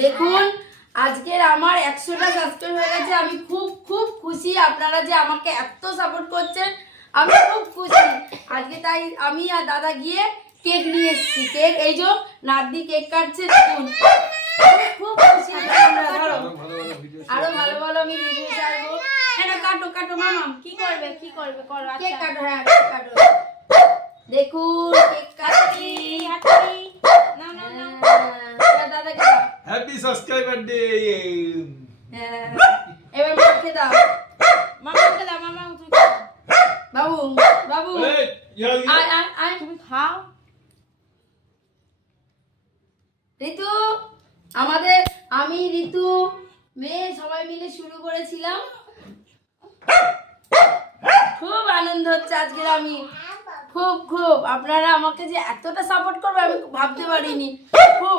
দেখুন আজকের আমার 100টা সাবস্ক্রাইব হয়ে গেছে। আমি খুব খুব খুশি, আপনারা যে আমাকে এত সাপোর্ট করছেন আমি খুব খুশি আজকে। তাই আমি আর দাদা গিয়ে কেক নিয়ে এসেছি। কেক এই যে নাতনি কেক কাটছে, দেখুন খুব খুশি। আরো ভালো ভালো আমি ভিডিও ছাড়বো। এটা কাটো কাটো মামা, কি করবে করো, কেক কাটো। হ্যাঁ কেক কাটো। দেখুন কেক কাটছি। নাও নাও নাও। দাদাকে দাও। Happy subscriber day. এবার মাকে দাও। মামাকে দাও, মামা তুমি খাও। বাবু বাবু আয় আয় আয়, তুমি খাও। ঋতু আমি ঋতু মেয়ে সবাই মিলে শুরু করেছিলাম। খুব আনন্দ হচ্ছে আজকের। আমি খুব আপনারা আমাকে যে এতটা সাপোর্ট করবে আমি ভাবতে পারিনি। খুব